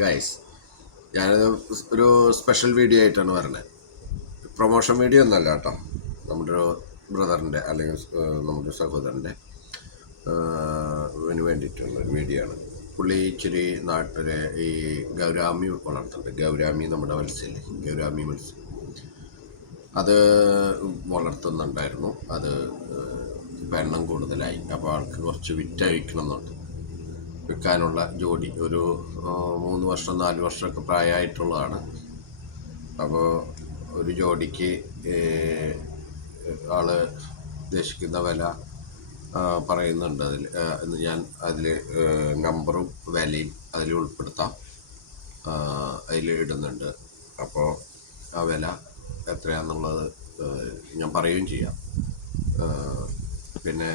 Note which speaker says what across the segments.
Speaker 1: Guys ഞാനത് ഒരു special video ആയിട്ടാണ് പറഞ്ഞത് പ്രൊമോഷൻ വീഡിയോ ഒന്നല്ല കേട്ടോ. നമ്മുടെ ഒരു ബ്രദറിന്റെ അല്ലെങ്കിൽ നമ്മുടെ സഹോദരന്റെ ഇതിന് വേണ്ടിയിട്ടുള്ള വീഡിയോ ആണ്. പുള്ളി ഇച്ചിരി നാട്ടിലെ ഈ ഗൗരാമി വളർത്തുന്നുണ്ട്. ഗൗരാമി നമ്മുടെ മത്സ്യമില്ലേ ഗൗരാമി മത്സ്യം. അത് വളർത്തുന്നുണ്ടായിരുന്നു. അത് ഏഹ്, ഇപ്പം എണ്ണം കൂടുതലായി. അപ്പോൾ ആൾക്ക് കുറച്ച് വിറ്റഴിക്കണം എന്നുണ്ട് വിൽക്കാനുള്ള ജോഡി ഒരു മൂന്ന് വർഷം നാല് വർഷമൊക്കെ പ്രായമായിട്ടുള്ളതാണ്. അപ്പോൾ ഒരു ജോഡിക്ക് ആൾ ഉദ്ദേശിക്കുന്ന വില പറയുന്നുണ്ട് അതിൽ. ഞാൻ അതിൽ നമ്പറും വിലയും അതിൽ ഉൾപ്പെടുത്താം. അതിൽ ഇടുന്നുണ്ട്. അപ്പോൾ ആ വില എത്രയാണെന്നുള്ളത് ഞാൻ പറയുകയും ചെയ്യാം. പിന്നെ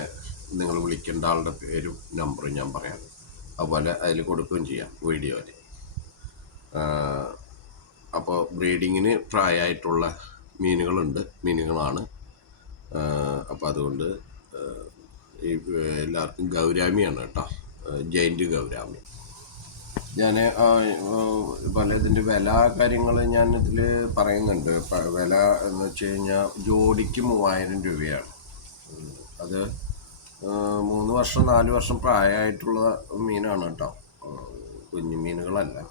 Speaker 1: നിങ്ങൾ വിളിക്കേണ്ട ആളുടെ പേരും നമ്പറും ഞാൻ പറയാം. അതുപോലെ അതിൽ കൊടുക്കുകയും ചെയ്യാം വീഡിയോയിൽ. അപ്പോൾ ബ്രീഡിങ്ങിന് പ്രായമായിട്ടുള്ള മീനുകളുണ്ട് മീനുകളാണ്. അപ്പോൾ അതുകൊണ്ട് ഈ എല്ലാവർക്കും ഗൗരാമിയാണ് കേട്ടോ. Giant gourami. ഞാൻ പല ഇതിന്റെ വില കാര്യങ്ങൾ ഞാൻ ഇതിൽ പറയുന്നുണ്ട്. വില എന്ന് വെച്ച് കഴിഞ്ഞാൽ ജോഡിക്ക് മൂവായിരം രൂപയാണ്. അത് മൂന്ന് വർഷം നാല് വർഷം പ്രായമായിട്ടുള്ള മീനാണ് കേട്ടോ. കുഞ്ഞു മീനുകളല്ല.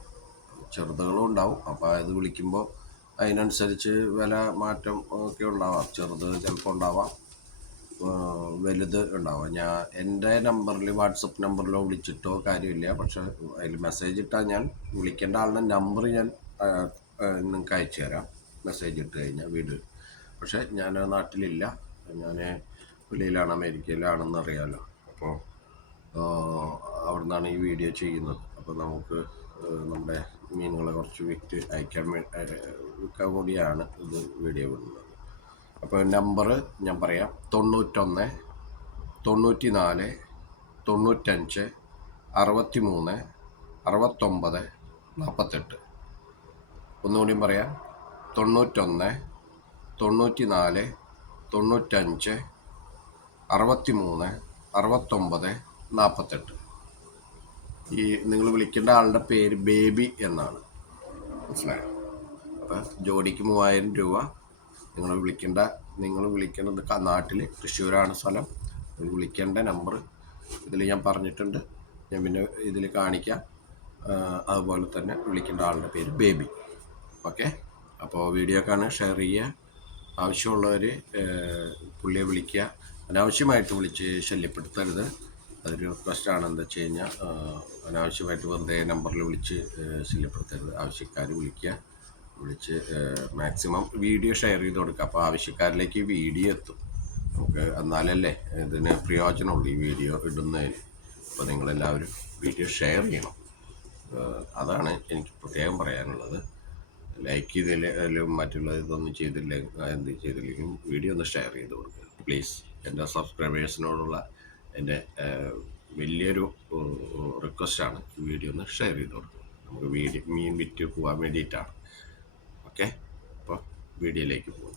Speaker 1: ചെറുതുകളും ഉണ്ടാവും. അപ്പോൾ അത് വിളിക്കുമ്പോൾ അതിനനുസരിച്ച് വില മാറ്റം ഒക്കെ ഉണ്ടാവാം. ചെറുത് ചിലപ്പോൾ ഉണ്ടാവാം. വലുത് ഉണ്ടാവാം. ഞാൻ എന്റെ നമ്പറിൽ വാട്സപ്പ് നമ്പറിലോ വിളിച്ചിട്ടോ കാര്യമില്ല. പക്ഷേ അതിൽ മെസ്സേജ് ഇട്ടാൽ ഞാൻ വിളിക്കേണ്ട ആളുടെ നമ്പർ ഞാൻ നിങ്ങൾക്ക് അയച്ചു തരാം. മെസ്സേജ് ഇട്ട് കഴിഞ്ഞാൽ വീട്. പക്ഷേ ഞാൻ നാട്ടിലില്ല. ഞാൻ വെളിയിലാണ് അമേരിക്കയിലാണെന്ന് അറിയാമല്ലോ അപ്പോൾ അവിടെ നിന്നാണ് ഈ വീഡിയോ ചെയ്യുന്നത്. അപ്പോൾ നമുക്ക് നമ്മുടെ മീനുകളെ കുറച്ച് വിറ്റ് അയക്കാൻ വിൽക്കാൻ കൂടിയാണ് ഇത് വീഡിയോ വിടുന്നത് അപ്പോൾ നമ്പർ ഞാൻ പറയാം. തൊണ്ണൂറ്റൊന്ന് തൊണ്ണൂറ്റി നാല് തൊണ്ണൂറ്റഞ്ച് അറുപത്തി മൂന്ന് അറുപത്തൊമ്പത് നാൽപ്പത്തെട്ട് ഒന്നുകൂടിയും പറയാം. തൊണ്ണൂറ്റൊന്ന് തൊണ്ണൂറ്റി നാല് തൊണ്ണൂറ്റഞ്ച് അറുപത്തി മൂന്ന് അറുപത്തൊമ്പത് നാൽപ്പത്തെട്ട് ഈ നിങ്ങൾ വിളിക്കേണ്ട ആളുടെ പേര് ബേബി എന്നാണ്. മനസ്സിലായോ? അപ്പം ജോഡിക്ക് മൂവായിരം രൂപ. നിങ്ങൾ വിളിക്കേണ്ട നിങ്ങൾ വിളിക്കേണ്ടത് നാട്ടിൽ തൃശ്ശൂരാണ് സ്ഥലം. നിങ്ങൾ വിളിക്കേണ്ട നമ്പർ ഇതിൽ ഞാൻ പറഞ്ഞിട്ടുണ്ട്. ഞാൻ പിന്നെ ഇതിൽ കാണിക്കാം. അതുപോലെ തന്നെ വിളിക്കേണ്ട ആളുടെ പേര് ബേബി. ഓക്കെ? അപ്പോൾ വീഡിയോ കാണുക ഷെയർ ചെയ്യുക. ആവശ്യമുള്ളവർ പുള്ളിയെ വിളിക്കുക. അനാവശ്യമായിട്ട് വിളിച്ച് ശല്യപ്പെടുത്തരുത്. അതൊരു റിക്വസ്റ്റാണ് എന്താ വെച്ച് കഴിഞ്ഞാൽ അനാവശ്യമായിട്ട് വെറുതെ നമ്പറിൽ വിളിച്ച് ശല്യപ്പെടുത്തരുത്. ആവശ്യക്കാർ വിളിക്കുക വിളിച്ച് മാക്സിമം വീഡിയോ ഷെയർ ചെയ്ത് കൊടുക്കുക. അപ്പോൾ ആവശ്യക്കാരിലേക്ക് വീഡിയോ എത്തും. നമുക്ക് എന്നാലല്ലേ ഇതിന് പ്രയോജനമുള്ളൂ ഈ വീഡിയോ ഇടുന്നതിന്. അപ്പോൾ നിങ്ങളെല്ലാവരും വീഡിയോ ഷെയർ ചെയ്യണം. അതാണ് എനിക്ക് പ്രത്യേകം പറയാനുള്ളത്. ലൈക്ക് ചെയ്തില്ലെങ്കിലും മറ്റുള്ള ഇതൊന്നും ചെയ്തില്ല എന്ത് ചെയ്തില്ലെങ്കിലും വീഡിയോ ഒന്ന് ഷെയർ ചെയ്ത് കൊടുക്കുക. പ്ലീസ്. എന്റെ സബ്സ്ക്രൈബേഴ്സിനോടുള്ള എന്റെ വലിയൊരു റിക്വസ്റ്റാണ് ഈ വീഡിയോ ഒന്ന് ഷെയർ ചെയ്ത് കൊടുക്കുക. നമുക്ക് വീഡിയോ മീൻ വിറ്റ് പോകാൻ വേണ്ടിയിട്ടാണ്. ഓക്കെ? അപ്പോൾ വീഡിയോയിലേക്ക് പോകും